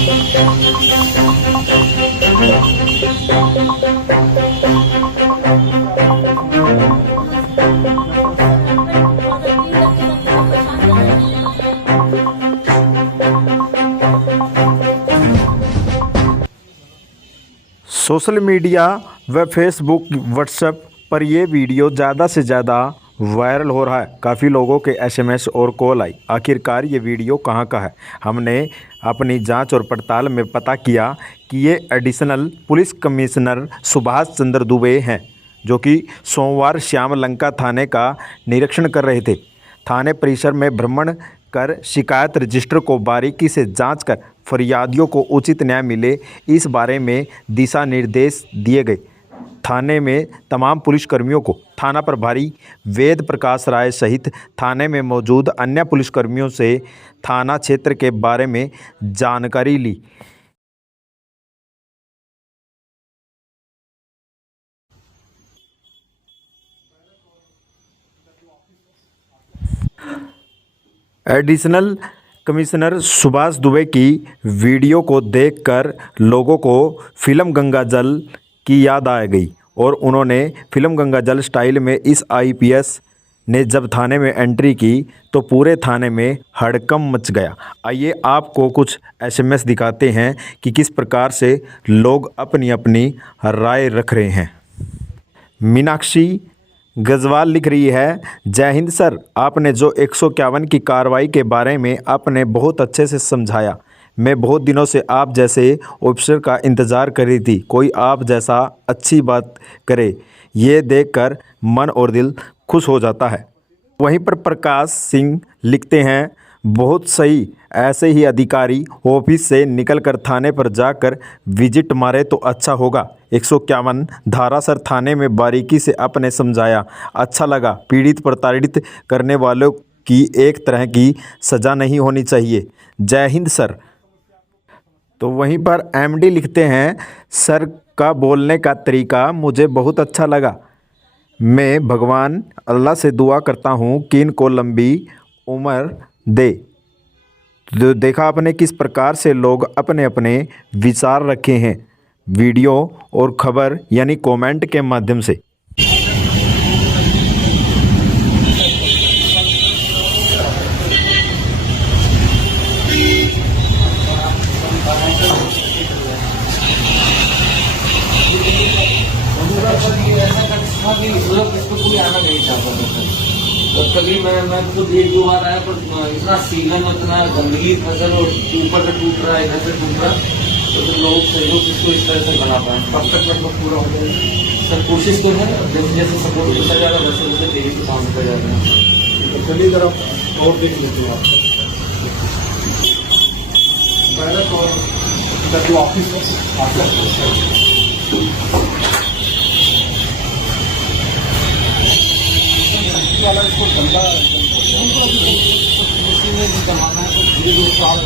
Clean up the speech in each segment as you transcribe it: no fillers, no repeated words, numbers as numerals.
Social media व Facebook WhatsApp पर ये वीडियो ज़्यादा से ज़्यादा वायरल हो रहा है। काफ़ी लोगों के एसएमएस और कॉल आई। आखिरकार ये वीडियो कहाँ का है? हमने अपनी जांच और पड़ताल में पता किया कि ये additional police commissioner Subhash Chandra Dubey हैं, जो कि सोमवार श्यामलंका थाने का निरीक्षण कर रहे थे। थाने परिसर में भ्रमण कर शिकायत रजिस्टर को बारीकी से जांच कर फरियादियों को उचित न्याय मिले, इस बारे में दिशा निर्देश दिए गए। थाने में तमाम पुलिसकर्मियों को थाना प्रभारी वेद प्रकाश राय सहित थाने में मौजूद अन्य पुलिसकर्मियों से थाना क्षेत्र के बारे में जानकारी ली। एडिशनल कमिश्नर सुभाष दुबे की वीडियो को देखकर लोगों को फिल्म गंगाजल की याद आ गई और उन्होंने फिल्म गंगाजल स्टाइल में इस आईपीएस ने जब थाने में एंट्री की तो पूरे थाने में हड़कंप मच गया। आइए आपको कुछ एसएमएस दिखाते हैं कि किस प्रकार से लोग अपनी अपनी राय रख रहे हैं। मीनाक्षी गजवाल लिख रही है, जय हिंद सर, आपने जो 151 की कार्रवाई के बारे में आपने बहुत अच्छे से समझाया। मैं बहुत दिनों से आप जैसे ऑफिसर का इंतज़ार कर रही थी, कोई आप जैसा अच्छी बात करे, ये देखकर मन और दिल खुश हो जाता है। वहीं पर प्रकाश सिंह लिखते हैं, बहुत सही, ऐसे ही अधिकारी ऑफिस से निकलकर थाने पर जाकर विजिट मारे तो अच्छा होगा। 151 धारा सर थाने में बारीकी से आपने समझाया, अच्छा लगा। पीड़ित प्रताड़ित करने वालों की एक तरह की सज़ा नहीं होनी चाहिए। जय हिंद सर। तो वहीं पर एमडी लिखते हैं, सर का बोलने का तरीका मुझे बहुत अच्छा लगा। मैं भगवान अल्लाह से दुआ करता हूँ कि इनको लंबी उम्र दे। तो देखा आपने किस प्रकार से लोग अपने अपने विचार रखे हैं वीडियो और खबर यानी कमेंट के माध्यम से। तो कभी मैं खुद एक दो बार आया, पर इतना सीलन, इतना गंदगी फसल और ऊपर से टूट रहा है, इधर से टूट रहा, तो फिर लोग सहयोग इसको इस तरह से बना पाए। कब तक लगभग पूरा हो जाएगा सर? कोशिश तो है, जैसे जैसे सपोर्ट होता जा रहा है वैसे वैसे तेजी से काम होता जा रहा है। तो चलिए जरा और देख लीजिए आप पहले तो ऑफिस वाला इसको धंधा में भी कमाना है, तो धीरे धीरे साल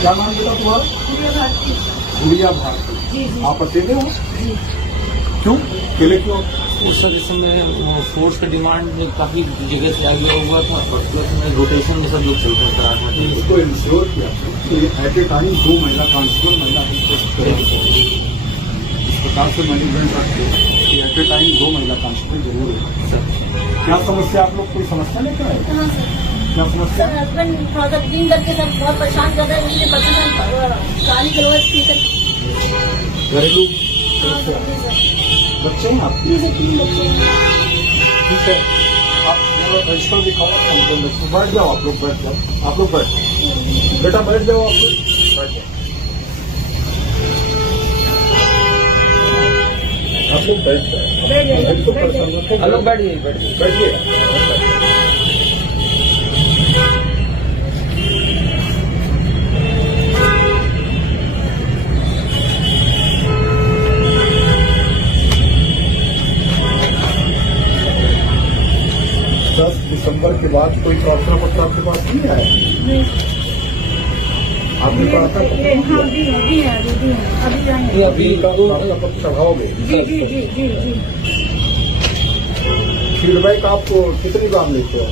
क्या नाम बेटा तुम्हारा? गुड़िया भारती। आप अकेले हो? क्यों अकेले क्यों? उस सर इस समय फोर्स का डिमांड में काफी जगह से आगे हुआ था, प्लस में रोटेशन में सब लोग चलते हैं। इसको इंश्योर किया कि एट ए टाइम 2 महिला कांस्टेबल महिला इस प्रकार से मैनेजमेंट रखते कि एट ए टाइम 2 महिला कांस्टेबल जरूर है। सर क्या समस्या, आप लोग कोई समस्या लेकर आए? क्या समस्या? हस्बैंड थोड़ा दिन करके सब बहुत परेशान कर रहे हैं, मुझे गाड़ी करवा घरेलू बच्चे हैं आपके? ठीक है, आप रजिस्टर दिखाओ, बैठ जाओ आप लोग, बैठ जाओ आप लोग, बैठ बेटा, बैठ जाओ आप लोग, बैठ जाओ आप लोग, बैठ जाओ, हेलो बैठिए, बैठिए। दिसंबर के बाद कोई प्रार्थना पत्र आपके पास नहीं आया? नहीं आपने प्रार्थना पत्र ये हाँ अभी है अभी जाएंगे। अभी का प्रार्थना पत्र चढ़ाओगे? जी जी जी जी जी। फीडबैक आपको कितनी बार लेते हो?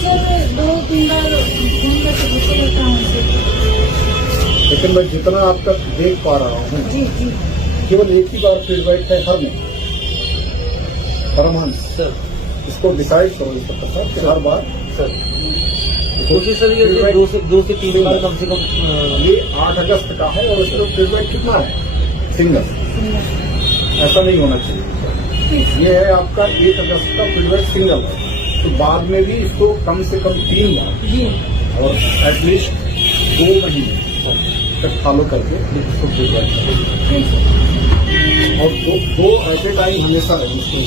सर 2-3 बार फोन करके पूछते रहता हूँ उनसे। लेकिन मैं जितना आप तक देख पा रहा हूँ जी जी केवल एक ही बार फीडबैक है हर में। परमहंस सर इसको डिसाइड करो इस प्रकार कि हर बार सर कोशिश सर ये फीडबैक 2 से 3 बार कम से कम ये 8 अगस्त का है और उसका फीडबैक कितना है? सिंगल। ऐसा नहीं होना चाहिए। ये है आपका 1 अगस्त का फीडबैक सिंगल है, तो बाद में भी इसको कम से कम 3 बार जी और एटलीस्ट 2 महीने तक फॉलो करके इसको फीडबैक करें। और दो एट ए टाइम हमेशा इसको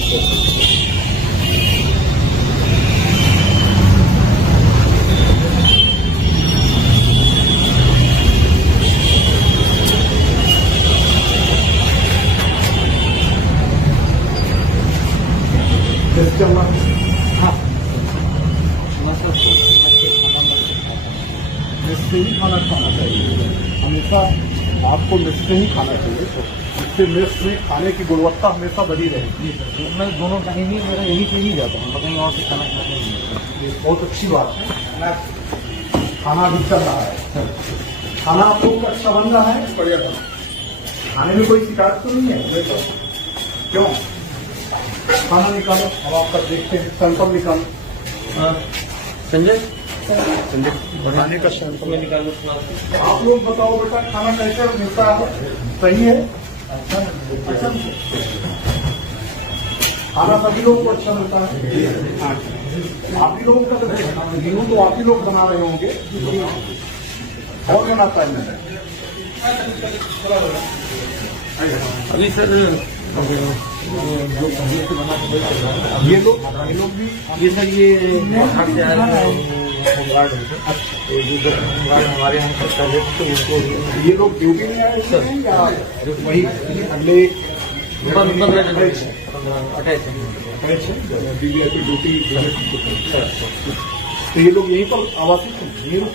चलना। हाँ मिस्से ही खाना चाहिए, हमेशा आपको मिस्से ही खाना चाहिए। इससे मेस में खाने की गुणवत्ता हमेशा बनी रहेगी। मैं दोनों कहीं भी मेरा यही पे ही जाता हूँ, कहीं और से खाना खाते नहीं। ये बहुत अच्छी बात है। खाना भी चल रहा है, खाना आप लोगों को अच्छा बन रहा है, बढ़िया खाने में कोई शिकायत तो नहीं है? देखो क्यों खाना निकालो, अब आपका देखते हैं सैंपल निकालो। संजय खाने का सैंपल मैं निकाल दो। आप लोग बताओ बेटा, खाना कैसे मिलता है? सही है? अच्छा खाना सभी लोगों को अच्छा मिलता है? आप ही लोगों का मेनू तो आप ही लोग बना रहे होंगे, और बनाता है मैंने? अभी सर जो पहले से बना वही चल रहा है। ये लोग भी ये सर ये बाहर से आ रहे हैं होमगार्ड है। तो जो होमगार्ड हमारे यहाँ से कर रहे थे तो उनको ये लोग ड्यूटी में आए हैं या वही अगले 15 अटैच है। ड्यूटी? तो ये लोग यहीं पर आवासित हैं? ये लोग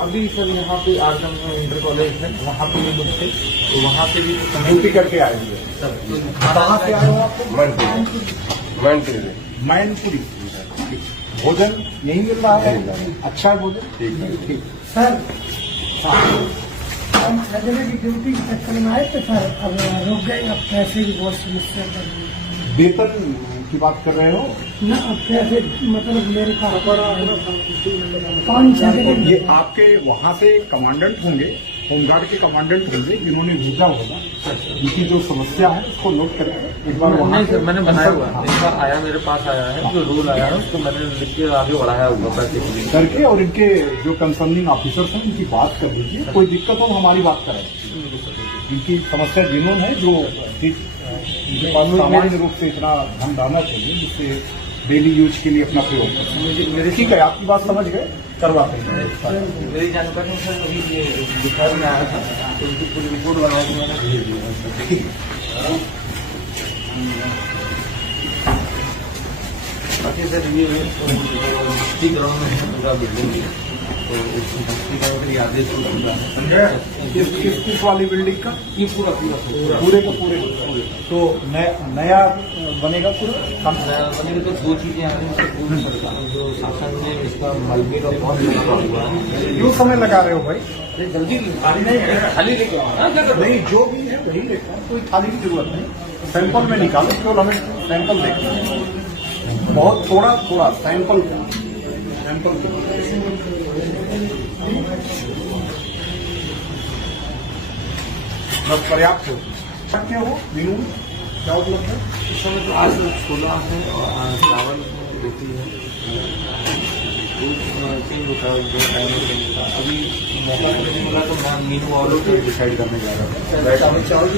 अभी सर यहाँ पे आश्रम इंटर कॉलेज है, वहाँ पे ये लोग थे, तो वहाँ पे भी ड्यूटी करके आए हुए हैं। सर कहाँ से आए हो आपको? मैनपुरी। भोजन यही मिल रहा है? अच्छा है भोजन? ठीक। सर हम खजने की ड्यूटी के चक्कर में आए थे सर, अब रुक गए। अब पैसे की बहुत समस्या कर रही है। वेतन की बात कर रहे हो? ना अब पैसे मतलब मेरे पास 5-6 दिन ये आपके वहाँ से कमांडेंट होंगे, होमगार्ड के कमांडेंट होंगे जिन्होंने भेजा होगा। उनकी जो समस्या है उसको नोट करें एक बार। वहाँ नहीं सर मैंने बनाया हुआ है, एक बार आया मेरे पास आया है, जो रूल आया है उसको मैंने लिख के आगे बढ़ाया हुआ पैसे के लिए करके, और इनके जो कंसर्निंग ऑफिसर्स हैं उनकी बात कर लीजिए। कोई दिक्कत हो हमारी बात करें। इनकी समस्या जेन्युइन है, जो इनके पास सामान्य रूप से इतना धन डालना चाहिए जिससे डेली यूज के लिए अपना प्रयोग करें। ठीक है, आपकी बात समझ गए, करवाते हैं। मेरी जानकारी में सर अभी ये बिहार में आया था, तो उनकी पूरी रिपोर्ट बना के मैंने भेज दिया। बाकी सर ये भक्ति ग्राउंड में है पूरा बिल्डिंग, तो उस भक्ति ग्राउंड के आदेश किस वाली बिल्डिंग का? ये पूरा पूरा पूरा पूरे का पूरे? तो नया बनेगा पूरा? बनेगा तो 2 चीजें आ रही हैं। पूरी सरकार जो शासन ने इसका मलबे का बहुत लगा हुआ है। क्यों समय लगा रहे हो भाई? जल्दी खाली नहीं है, खाली लेके नहीं, जो भी है वही लेकर, कोई खाली की जरूरत नहीं। सैंपल में निकालो, केवल हमें सैंपल देखना है। बहुत थोड़ा सैंपल बस पर्याप्त हो सकते हो। मेनू क्या उपलब्ध है? इस समय तो आज छोला है और चावल रोटी है, दूध चेंज होता है, 2 टाइम में चेंज होता है। अभी मौका नहीं मिला तो मैं मीनू और डिसाइड करने जा रहा था। चावल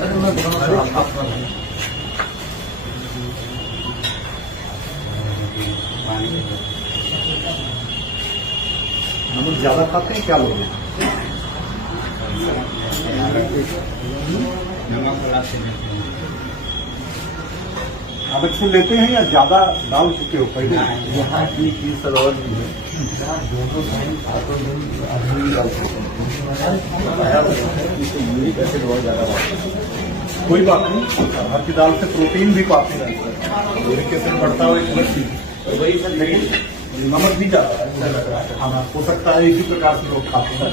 अरे मैं बताऊँ चीज ज्यादा खाते हैं, क्या लोग? आप अच्छे लेते हैं या ज्यादा डाल चुके हो पहले? यहाँ की चीज सर और भी है, दोनों टाइम खाते दिन अभी डाल यूरिक एसिड बहुत ज्यादा कोई बात नहीं, हर की दाल से प्रोटीन भी पाते हैं, यूरिक एसिड बढ़ता हुआ एक अलग चीज, तो वही सब लेकिन नमक भी ज्यादा है, मुझे लग रहा है खाना हो सकता है इसी प्रकार से लोग खाते हैं।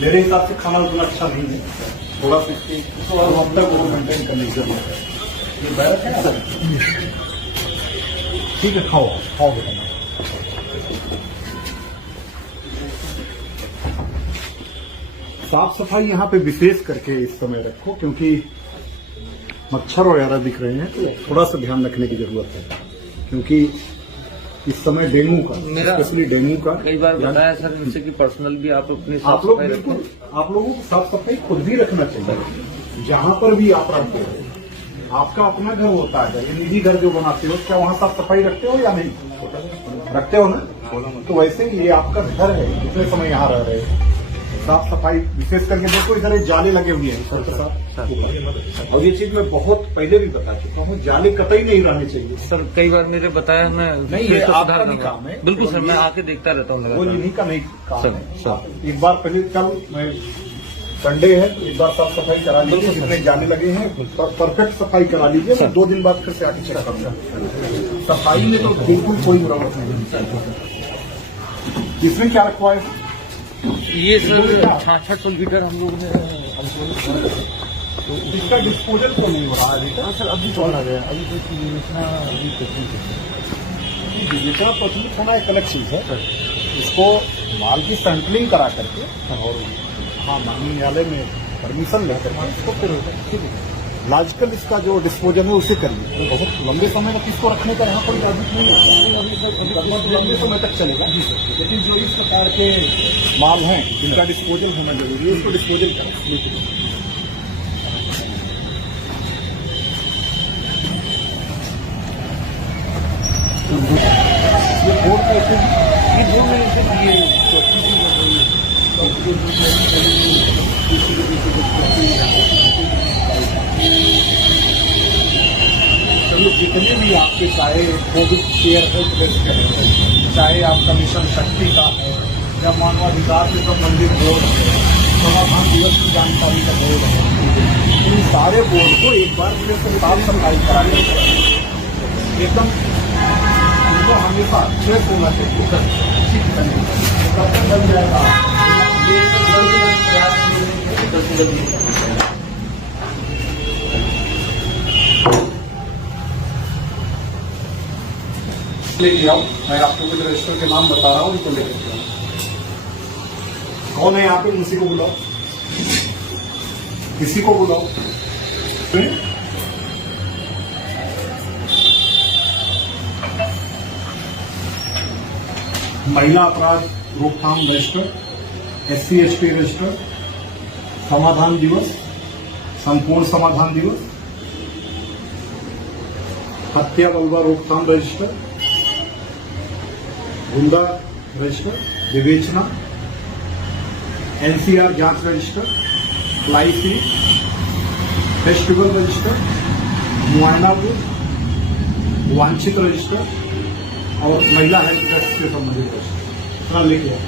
मेरे हिसाब से खाना उतना अच्छा नहीं है, थोड़ा सा इसको और अब तक वो मेंटेन करने की जरूरत है। ये बैरक है सर, ठीक है, खाओ खाओ बेटा। साफ सफाई यहाँ पे विशेष करके इस समय रखो, क्योंकि मच्छर वगैरह दिख रहे हैं, तो थोड़ा सा ध्यान रखने की जरूरत है, क्योंकि इस समय डेंगू का, स्पेशली डेंगू का कई बार बताया सर इनसे कि पर्सनल भी आप अपनी आप लोग बिल्कुल, आप लोगों को साफ सफाई खुद भी रखना चाहिए। जहां पर भी आप रहते हो, आपका अपना घर होता है, ये निजी घर जो बनाते हो, क्या वहाँ साफ सफाई रखते हो या नहीं? रखते हो ना? तो वैसे ये आपका घर है, कितने समय यहाँ रह रहे हो, साफ सफाई विशेष करके देखो। इधर ये जाले लगे हुए हैं सर के साथ, और ये चीज मैं बहुत पहले भी बता चुका हूँ, जाले कतई नहीं रहने चाहिए सर। कई बार मेरे बताया मैं नहीं, ये आपका भी काम है। बिल्कुल सर, मैं आके देखता रहता हूँ वो इन्हीं का नहीं काम सर, है। सर। एक बार पहले कल मैं संडे है, एक बार साफ सफाई करा लीजिए, जितने जाने लगे हैं परफेक्ट सफाई करा लीजिए, तो 2 दिन बाद फिर से आके चेक करूंगा। सफाई में तो बिल्कुल कोई जरूरत नहीं। इसमें क्या रखवा है? ये सर 66 लीटर हम लोग ने हमको, तो इसका डिस्पोजल तो नहीं हो रहा है बेटा? सर अभी कौन आ गया, अभी कुछ योजना अभी बेटा तकलीफ होना एक अलग चीज है, इसको माल की सैंपलिंग करा करके और हाँ माननीय न्यायालय में परमिशन लेकर के इसको फिर ठीक है लॉजिकल इसका जो डिस्पोजल है उसे करिए। बहुत लंबे समय तक इसको रखने का यहाँ कोई इजाजत नहीं है, अभी तो लंबे समय तक चलेगा, लेकिन जो इस प्रकार के माल हैं इनका डिस्पोजल होना जरूरी है, इसको डिस्पोजल करें। ये बोर्ड कैसे, ये बोर्ड में ऐसे चलो जितने भी आपके, चाहे कोविड केयर हेल्थ वेस्ट है, चाहे आपका मिशन शक्ति का है, या मानवाधिकार से संबंधित बोर्ड है, समाधान दिवस की जानकारी का बोर्ड है, इन सारे बोर्ड को एक बार फिर से साफ सफाई करा एकदम, इनको हमेशा अच्छे से होना चाहिए, तब तक बन जाएगा। लेके आओ, मैं आपको कुछ रजिस्टर के नाम बता रहा हूँ, उनको लेकर आओ। कौन है यहाँ पे? किसी को बुलाओ, किसी को बुलाओ। महिला अपराध रोकथाम रजिस्टर, SC/ST रजिस्टर, समाधान दिवस, संपूर्ण समाधान दिवस, हत्या बलवा रोकथाम रजिस्टर, गुंडा रजिस्टर, विवेचना, NCR जांच रजिस्टर, फ्लाई सी, फेस्टिवल रजिस्टर, मुआयना बुक, वांछित रजिस्टर और महिला हेल्थ डेस्क से संबंधित रजिस्टर लेके आओ।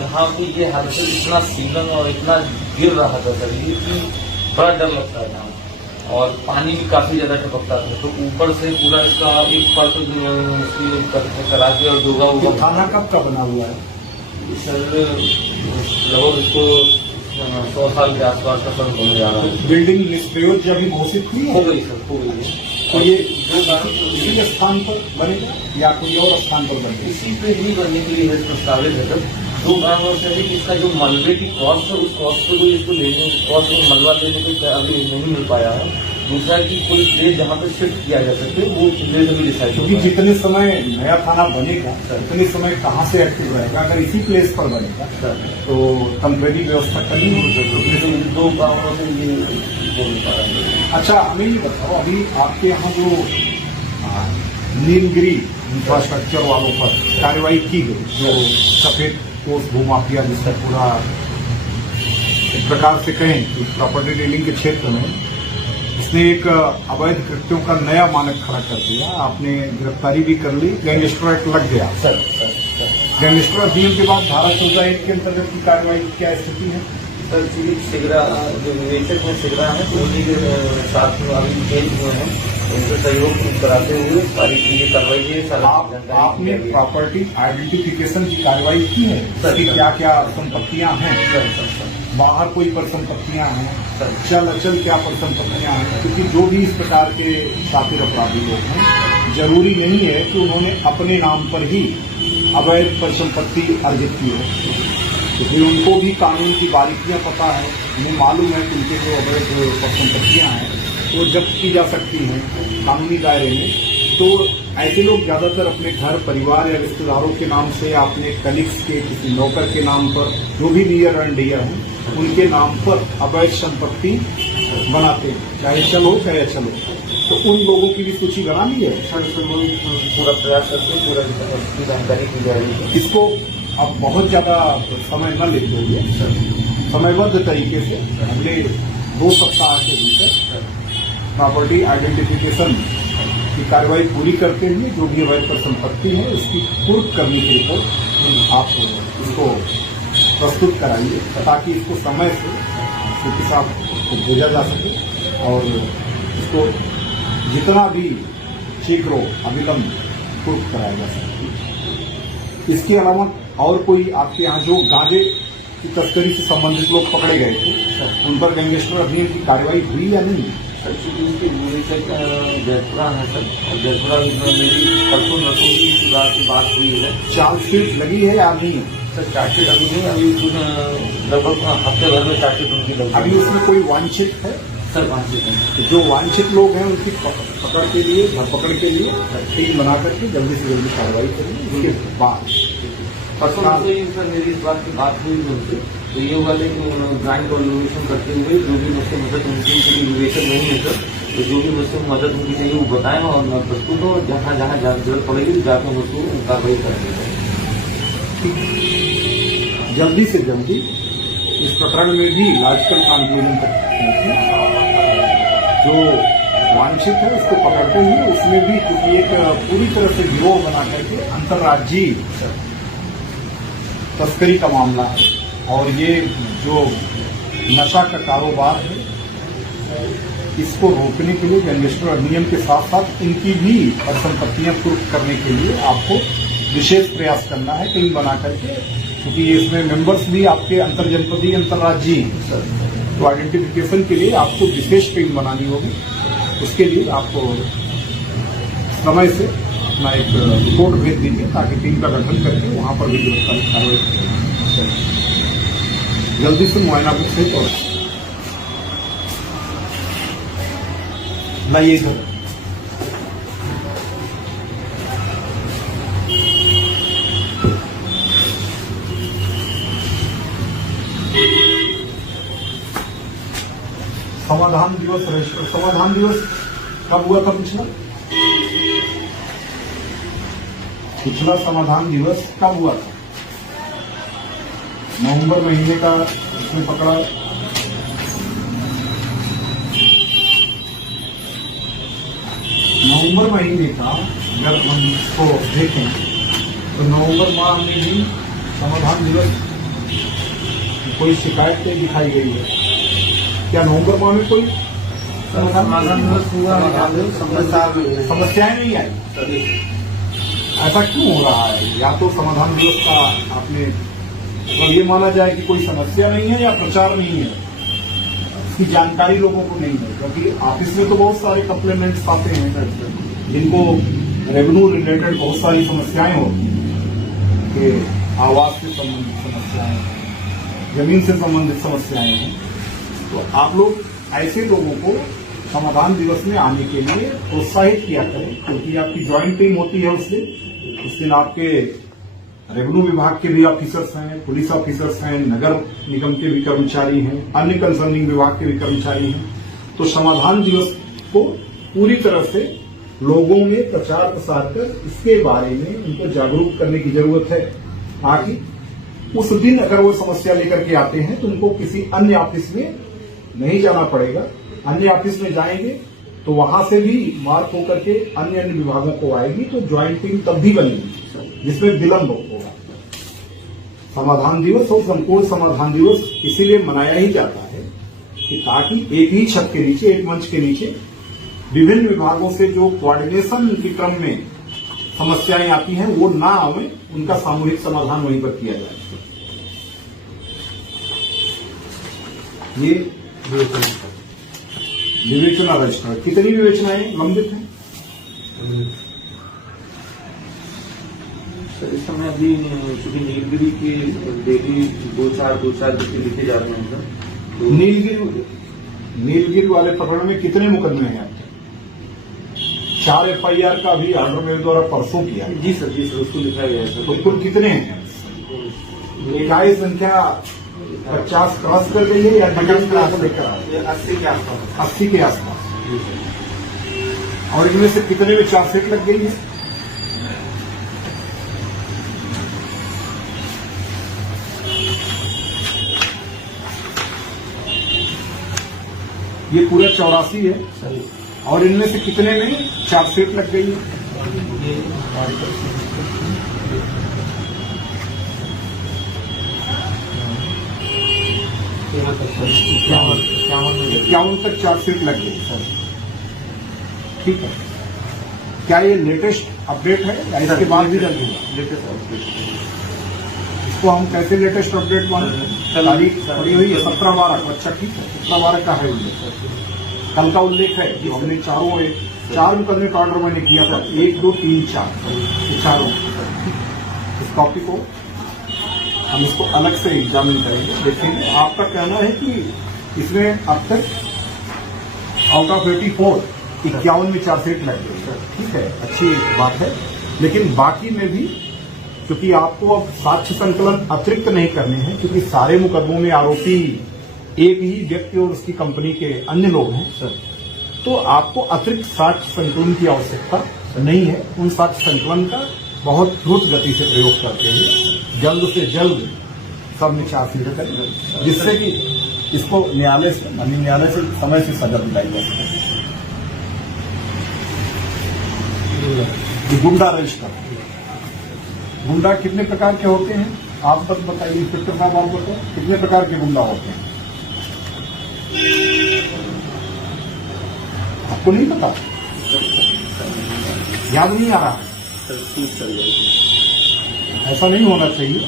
यहाँ पे ये हादसा इतना सीलन और इतना गिर रहा था सर, ये कि बड़ा डर लगता है यहाँ, और पानी भी काफी ज्यादा टपकता था, तो ऊपर से पूरा इसका एक परत करा के और डूबा हुआ। थाना कब का बना हुआ है सर? लगभग इसको 100 साल के आसपास का सर होने जा रहा है। बिल्डिंग निष्प्रयोज्य अभी घोषित हुई हो गई सर, हो गई। तो ये इसी स्थान पर बनेगा या कोई और स्थान पर बनेगा? इसी पे ही बनने के लिए प्रस्तावित है सर। 2 वर्ष है कि इसका जो मलबे की कॉस्ट है, उस कॉस्ट को इसको लेने, कॉस्ट में मलबा लेने को अभी नहीं मिल पाया है। दूसरा कि कोई प्लेस जहाँ पे शिफ्ट किया जा सके वो प्लेस अभी डिसाइड, क्योंकि जितने समय नया थाना बनेगा उतने समय कहाँ से एक्टिव रहेगा? अगर इसी प्लेस पर बनेगा तो टेम्परेरी व्यवस्था करनी होगी। 2 गाँवों से ये बोल पा रहा है। अच्छा हमें ये बताओ, अभी आपके यहाँ जो नीलगिरी इंफ्रास्ट्रक्चर वालों पर कार्रवाई की गई। जो सफेद कोष भूमाफिया जिसका पूरा एक प्रकार से कहें कि प्रॉपर्टी डीलिंग के क्षेत्र में इसने एक अवैध कृत्यों का नया मानक खड़ा कर दिया। आपने गिरफ्तारी भी कर ली, गैंगस्टर एक्ट लग गया। गैंगस्टर अधिनियम के बाद धारा 14(1) के अंतर्गत की कार्रवाई की क्या स्थिति है? सर श्री सिगरा जो विवेचक है सिगरा है तो उन्हीं के साथ में अभी केस हुए हैं, उनसे सहयोग कराते हुए सारी चीजें कार्रवाई की है। आपने प्रॉपर्टी आइडेंटिफिकेशन की कार्रवाई की है कि क्या क्या संपत्तियां हैं, बाहर कोई परिसंपत्तियां हैं, चल अचल क्या परिसंपत्तियां हैं? क्योंकि जो भी इस प्रकार के शातिर अपराधी लोग हैं, जरूरी नहीं है कि उन्होंने अपने नाम पर ही अवैध परिसंपत्ति अर्जित की है, क्योंकि उनको भी कानून की बारीकियां पता है। उन्हें मालूम है कि उनके जो अवैध परिसंपत्तियां हैं वो जब्त की जा सकती हैं कानूनी दायरे में। तो ऐसे लोग ज्यादातर अपने घर परिवार या रिश्तेदारों के नाम से, अपने कलीग्स के किसी नौकर के नाम पर, जो भी नियर एंड डियर हैं उनके नाम पर अवैध संपत्ति बनाते हैं, चाहे चल हो चाहे अचल हो। तो उन लोगों की भी सूची बना ली है। पूरा प्रयास करते पूरा इसकी जानकारी दी जा रही है। इसको अब बहुत ज्यादा समय न लेते हुए समयबद्ध तरीके से अगले 2 सप्ताह के भीतर प्रॉपर्टी आइडेंटिफिकेशन की कार्रवाई पूरी करते हुए जो भी अवैध संपत्ति है उसकी पूर्व करने के लिए आप इसको प्रस्तुत कराइए ताकि इसको समय से सीपी साहब को भेजा जा सके और इसको जितना भी शीघ्र अविलंब पूर्व कराया जा सके। इसके अलावा और कोई आपके यहाँ जो गांजे की तस्करी से संबंधित लोग पकड़े गए थे उन पर गैंगस्टर अधिनियम की कार्रवाई हुई या नहीं? सर चूंकि विवेचक जयपुरा है सर, और जयपुरा मेरी परसों नसों की बात हुई है। चार्जशीट लगी है या नहीं? सर चार्जशीट अभी नहीं, अभी लगभग हफ्ते भर में चार्जशीट उनकी लगी। अभी उसमें कोई वांछित है? सर वांछित है। जो वांछित लोग हैं उनकी पकड़ के लिए, धरपकड़ के लिए टीम बना करके जल्दी से जल्दी कार्रवाई करेंगे। उसके बाद परसों से सर मेरी इस बात की बात हुई उनसे, तो ये वाले ग्रांट कॉन्वर्सेशन करते हुए जो भी मुझसे मदद उनकी विवेचक नहीं है सर, तो जो भी मुझसे मदद उनकी चाहिए वो बताएं और मैं प्रस्तुत हो, जहाँ जहाँ जरूरत पड़ेगी जाकर उसको कार्रवाई करेंगे। जल्दी से जल्दी इस प्रकरण में भी लॉजिकल कंक्लूजन तक पहुंचे। जो वांछित है उसको पकड़ते हुए उसमें भी, क्योंकि एक पूरी तरह से गिरोह बना करके अंतर्राज्यीय तस्करी का मामला है और ये जो नशा का कारोबार है इसको रोकने के लिए गैंगस्टर अधिनियम के साथ साथ इनकी भी संपत्तियां पूर्व करने के लिए आपको विशेष प्रयास करना है टीम बना करके, क्योंकि इसमें मेंबर्स भी आपके अंतरजनपदीय अंतर्राज्यीय हैं। तो आइडेंटिफिकेशन के लिए आपको विशेष टीम बनानी होगी। उसके लिए आपको समय से अपना एक रिपोर्ट भेज दीजिए ताकि टीम का गठन करके वहां पर भी गिरफ्तारी कार्रवाई जल्दी से मुआयना बुक से और लाइए इधर। समाधान दिवस रजिस्टर, समाधान दिवस कब हुआ था? पिछला समाधान दिवस कब हुआ था? नवंबर महीने का इसमें पकड़ा। नवंबर महीने का अगर हम इसको देखें तो नवंबर माह में भी समाधान दिवस कोई शिकायत नहीं दिखाई गई है। क्या नवंबर माह में कोई समाधान दिवस हुआ? समस्याएं नहीं आई। ऐसा क्यों हो रहा है? या तो समाधान दिवस का आपने मतलब ये माना जाए कि कोई समस्या नहीं है या प्रचार नहीं है, इसकी जानकारी लोगों को नहीं है, क्योंकि ऑफिस में तो बहुत सारे कंप्लेनेंट्स आते हैं जिनको रेवेन्यू रिलेटेड बहुत सारी समस्याएं होती हैं कि आवास से संबंधित समस्याएं, जमीन से संबंधित समस्याएं हैं। तो आप लोग ऐसे लोगों को समाधान दिवस में आने के लिए प्रोत्साहित किया करें, क्योंकि आपकी ज्वाइंट टीम होती है उस दिन आपके रेवेन्यू विभाग के भी ऑफिसर्स हैं, पुलिस ऑफिसर्स हैं, नगर निगम के भी कर्मचारी हैं, अन्य कंसर्निंग विभाग के भी कर्मचारी हैं। तो समाधान दिवस को पूरी तरह से लोगों में प्रचार प्रसार कर इसके बारे में उनको जागरूक करने की जरूरत है, ताकि उस दिन अगर वो समस्या लेकर के आते हैं तो उनको किसी अन्य ऑफिस में नहीं जाना पड़ेगा। अन्य ऑफिस में जाएंगे तो वहां से भी मार्क होकर के अन्य विभागों को आएगी, तो ज्वाइंट टीम तब भी बनेगी जिसमें विलंब होगा। समाधान दिवस और संपूर्ण समाधान दिवस इसीलिए मनाया ही जाता है कि ताकि एक ही छत के नीचे, एक मंच के नीचे विभिन्न विभागों से जो कोऑर्डिनेशन के क्रम में समस्याएं आती हैं वो ना आवे, उनका सामूहिक समाधान वहीं पर किया जाए। ये विवेचना रजिस्टर, कितनी विवेचनाएं लंबित हैं? सर इस समय अभी चूंकि नीलगिरी की डेली दो चार लिखे जा रहे हैं सर। तो नीलगिरी वाले प्रकरण में कितने मुकदमे हैं आपके? 4 FIR का भी ऑर्डर मेरे द्वारा परसों किया है। जी सर उसको लिखा गया है सर। तो कुल कितने हैं? इकाई संख्या 50 क्रॉस कर गई है या 50 क्रॉस लेकर आ रही है? 80 के आसपास। 80 के आसपास। और इनमें से कितने में चार्जशीट लग गई है? ये पूरा 84 है सर। और इनमें से कितने में चार्जशीट लग गई है? इक्यावन तक चार्जशीट लग गई सर। ठीक है, क्या ये लेटेस्ट अपडेट है या इसके बाद भी लग होगा? Latest update. इसको हम कैसे लेटेस्ट अपडेट माने? तारीख पड़ी हुई है 17/12। अच्छा ठीक है, 17/12 का है उल्लेख। कल का उल्लेख है कि हमने चार मुकदमे का ऑर्डर मैंने किया था, 1, 2, 3, 4 चारों। इस कॉपी को हम इसको अलग से एग्जामिन करेंगे, देखेंगे। आपका कहना है कि इसमें अब तक आउट ऑफ 84 51 में चार्जशीट लग गई। ठीक है, अच्छी बात है। लेकिन बाकी में भी, क्योंकि आपको अब साक्ष्य संकलन अतिरिक्त नहीं करने हैं, क्योंकि सारे मुकदमों में आरोपी एक ही व्यक्ति और उसकी कंपनी के अन्य लोग हैं सर, तो आपको अतिरिक्त साक्ष्य संकलन की आवश्यकता नहीं है। उन साक्ष्य संकलन का बहुत द्रुत गति से प्रयोग करते हुए जल्द से जल्द सब में चार्जशीट करें, जिससे कि इसको न्यायालय से समय से सजा दिलाई जा सके। गुंडा रजिस्टर, गुंडा कितने प्रकार के होते हैं आप बस बताइए इंस्पेक्टर साहब, आप बताओ कितने प्रकार के गुंडा होते हैं? आपको नहीं पता? याद नहीं आ रहा है? ऐसा नहीं होना चाहिए,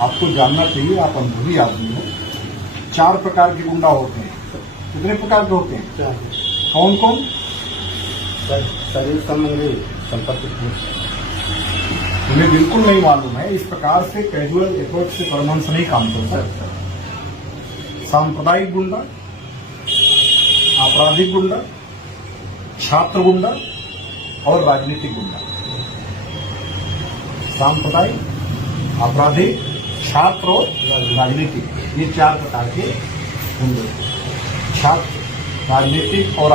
आपको जानना चाहिए, आप अनुभवी आदमी हो। 4 प्रकार के गुंडा होते हैं। कितने प्रकार के होते हैं? कौन कौन? शरीर संबंधी संपत्ति। मुझे बिल्कुल नहीं मालूम है। इस प्रकार से कैजुअल एफर्ट से परमांश नहीं काम करता। सांप्रदायिक गुंडा, आपराधिक गुंडा, छात्र गुंडा और राजनीतिक गुंडा। सांप्रदायिक, आपराधिक, छात्र और राजनीतिक, ये 4 प्रकार के गुंडे। छात्र, राजनीतिक और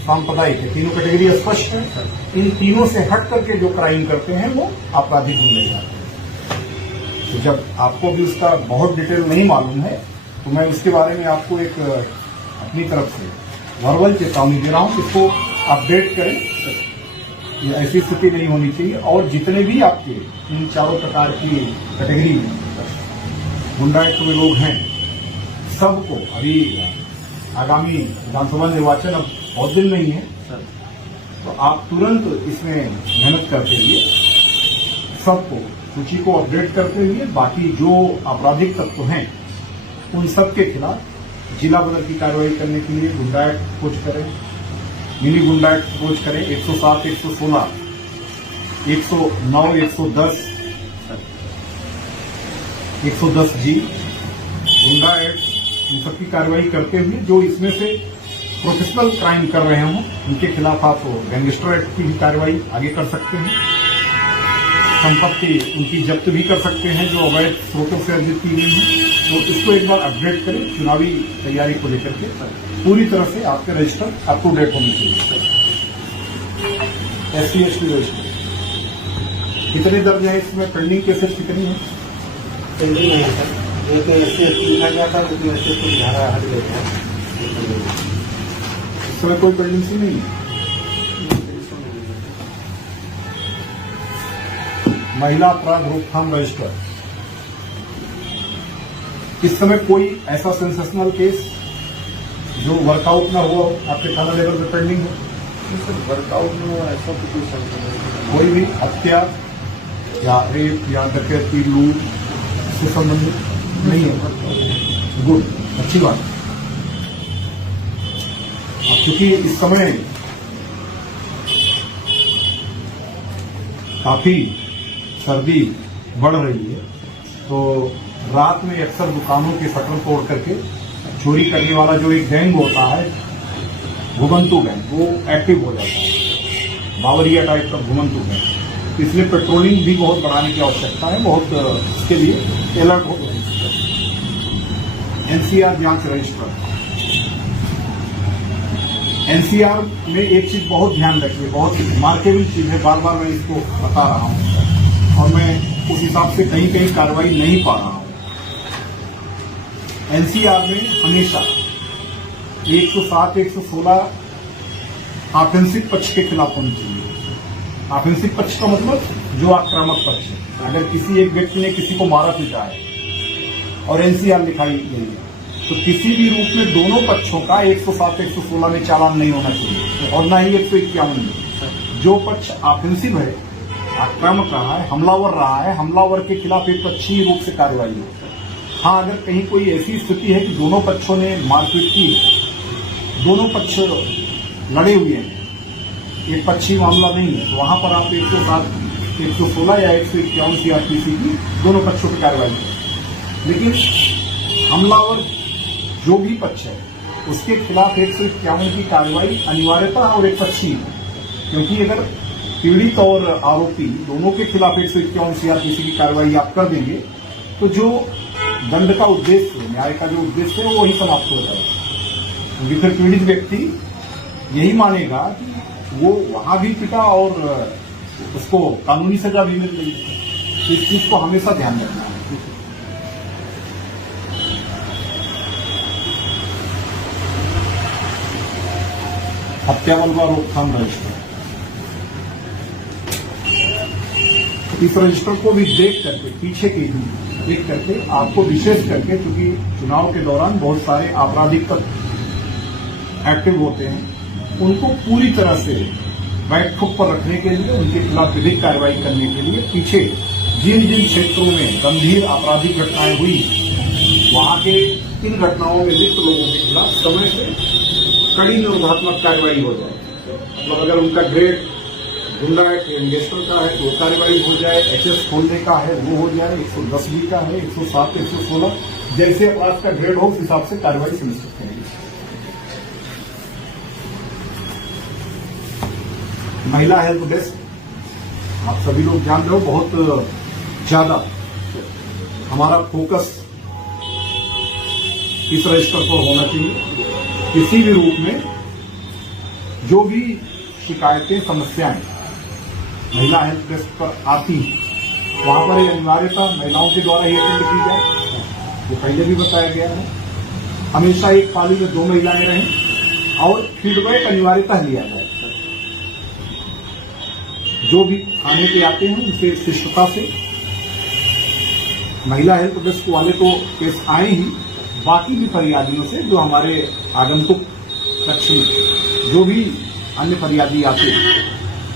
सांप्रदायिक, तीनों कैटेगरी स्पष्ट है। इन तीनों से हट करके जो क्राइम करते हैं वो आपराधिक गुंडे जाते हैं। तो जब आपको भी उसका बहुत डिटेल नहीं मालूम है तो मैं उसके बारे में आपको एक अपनी तरफ से वर्बल चेतावनी दे रहा हूं कि इसको अपडेट करें। ये ऐसी स्थिति नहीं होनी चाहिए। और जितने भी आपके इन 4 प्रकार की कैटेगरी में गुंडा एक्ट में लोग हैं, सबको अभी आगामी विधानसभा निर्वाचन अब बहुत दिन नहीं है, तो आप तुरंत इसमें मेहनत करते हुए सबको सूची को अपडेट करते हुए बाकी जो आपराधिक तत्व हैं उन सब के खिलाफ जिला बदर की कार्रवाई करने के लिए गुंडा एक्ट खोज करें, मिनी गुंडा एक्ट खोज करें। 107, 116, 109, 110, 110 जी गुंडा एक्ट, इन सबकी कार्रवाई करते हुए जो इसमें से प्रोफेशनल क्राइम कर रहे हों उनके खिलाफ आप गैंगस्टर एक्ट की भी कार्रवाई आगे कर सकते हैं। संपत्ति उनकी जब्त भी कर सकते हैं जो अवैध स्रोतों से अर्जित की गई है। तो इसको एक बार अपडेट करें। चुनावी तैयारी को लेकर के पूरी तरह से आपके रजिस्टर अप टू डेट होने चाहिए। SC/ST रजिस्टर कितने दर्ज है इसमें? पेंडिंग केसेस कितनी है? पेंडिंग नहीं है सर, एक SC/ST लिखा गया था, लेकिन SC/ST की धारा हट गई है। इस समय कोई पेंडिंग सी नहीं है। महिला अपराध रोकथाम रजिस्टर, इस समय कोई ऐसा सेंसेशनल केस जो वर्कआउट ना हुआ हो आपके थाना लेवल पे पेंडिंग हो? वर्कआउट में ऐसा तो कोई संख्या नहीं। कोई भी हत्या या रेप या डकैती लूट से संबंधित नहीं है? गुड, अच्छी बात। अब क्योंकि इस समय काफी सर्दी बढ़ रही है, तो रात में अक्सर दुकानों के शटर तोड़ करके चोरी करने वाला जो एक गैंग होता है, घुमंतु गैंग, वो एक्टिव हो जाता है, बावरिया टाइप का घुमंतु गैंग। इसलिए पेट्रोलिंग भी बहुत बढ़ाने की आवश्यकता है, बहुत इसके लिए अलर्ट हो। NCR जांच रजिस्टर, NCR में एक चीज बहुत ध्यान रखिए, बहुत मार्केबल चीज है, बार बार मैं इसको बता रहा हूं और मैं उस हिसाब से कहीं कहीं कार्रवाई नहीं पा रहा हूं। NCR में हमेशा 107, 116 ऑफेंसिव पक्ष के खिलाफ होनी चाहिए। ऑफेंसिव पक्ष का मतलब जो आक्रामक पक्ष है। अगर किसी एक व्यक्ति ने किसी को मारा पीटा है और NCR लिखाई गई है, तो किसी भी रूप में दोनों पक्षों का 107, 116 में चालान नहीं होना चाहिए और न ही 151 में। जो पक्ष ऑफेंसिव है, आक्रामक रहा है, हमलावर रहा है, हमलावर के खिलाफ एक पक्षीय रूप से कार्रवाई हो। हाँ, अगर कहीं कोई ऐसी स्थिति है कि दोनों पक्षों ने मारपीट की है, दोनों पक्ष लड़े हुए हैं, एक पक्षी मामला नहीं है, तो वहां पर आप 107, 116 या 151 CRPC की दोनों पक्षों की कार्रवाई करें। लेकिन हमलावर जो भी पक्ष है उसके खिलाफ 151 की कार्रवाई अनिवार्यता और एक पक्षी है, क्योंकि अगर पीड़ित और आरोपी दोनों के खिलाफ 151 CRPC की कार्रवाई आप कर देंगे तो जो दंड का उद्देश्य, न्याय का जो उद्देश्य है, वो वही समाप्त हो जाएगा। क्योंकि फिर पीड़ित व्यक्ति यही मानेगा कि वो वहां भी पिटा और उसको कानूनी सजा भी मिल गई। इस चीज को हमेशा ध्यान रखना है। हत्या बलवा रोकथाम रजिस्टर, इस रजिस्टर को भी देख करके, पीछे की भी देख करके, आपको विशेष करके, क्योंकि चुनाव के दौरान बहुत सारे आपराधिक तत्व एक्टिव होते हैं, उनको पूरी तरह से बैकफुट पर रखने के लिए, उनके खिलाफ विधिक कार्रवाई करने के लिए पीछे जिन जिन क्षेत्रों में गंभीर आपराधिक घटनाएं हुई, वहां के इन घटनाओं में लिप्त लोगों के खिलाफ समय से कड़ी निरोधात्मक कार्रवाई हो जाए। मतलब अगर उनका ग्रेड गुंडा इन्वेस्टर का है तो कार्रवाई हो जाए, HS खोलने का है वो हो जाए, 110B का है, 107, 116, जैसे अपराध का ग्रेड हो उस हिसाब से कार्रवाई सुनिश्चित करेंगे। महिला हेल्प डेस्क, आप सभी लोग जान रहे हो, बहुत ज्यादा हमारा फोकस इस रजिस्टर पर होना चाहिए। किसी भी रूप में जो भी शिकायतें, समस्याएं महिला हेल्प डेस्क पर आती हैं, वहां पर अनिवार्यता महिलाओं के द्वारा ही अटेंड की जाए, वो पहले भी बताया गया है। हमेशा एक पाली में 2 महिलाएं रहें और फीडबैक अनिवार्यता लिया जाए। जो भी थाने पे आते हैं उनसे शिष्टता से, महिला हेल्प डेस्क वाले तो केस आए ही, बाकी भी फरियादियों से, जो हमारे आगंतुक कक्ष में जो भी अन्य फरियादी आते हैं,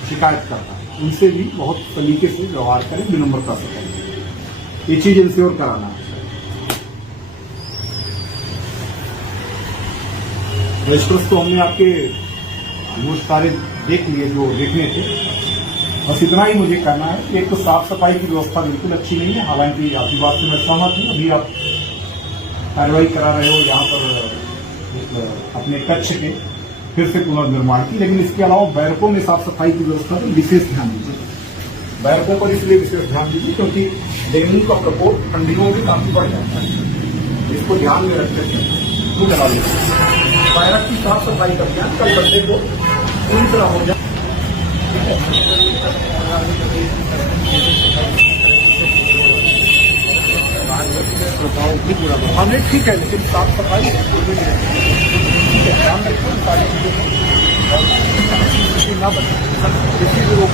शिकायत करता है, उनसे भी बहुत तरीके से व्यवहार करें, विनम्रता से करें। ये चीज इंश्योर कराना है। रजिस्टर्स तो हमने आपके ऑलमोस्ट सारे देख लिए जो देखने थे। बस इतना ही मुझे कहना है कि एक तो साफ सफाई की व्यवस्था बिल्कुल अच्छी नहीं है, हालांकि आपकी बात से मैं सहमत हूं। अभी आप कार्रवाई करा रहे हो यहाँ पर अपने कक्ष के फिर से पुनर्निर्माण की, लेकिन इसके अलावा बैरकों में साफ सफाई की व्यवस्था पर विशेष ध्यान दीजिए। बैरकों पर इसलिए विशेष ध्यान दीजिए क्योंकि डेंगू का प्रकोप ठंडियों में काफी बढ़ जाता है, इसको ध्यान में रख करके लगा लीजिए। बैरक की साफ सफाई का ध्यान कल संडे को पूरी तरह हो जाए। हाँ नहीं ठीक है, लेकिन साफ सफाई ठीक है, ध्यान रखो सारी चीजों को, और किसी ना बने, किसी भी रोग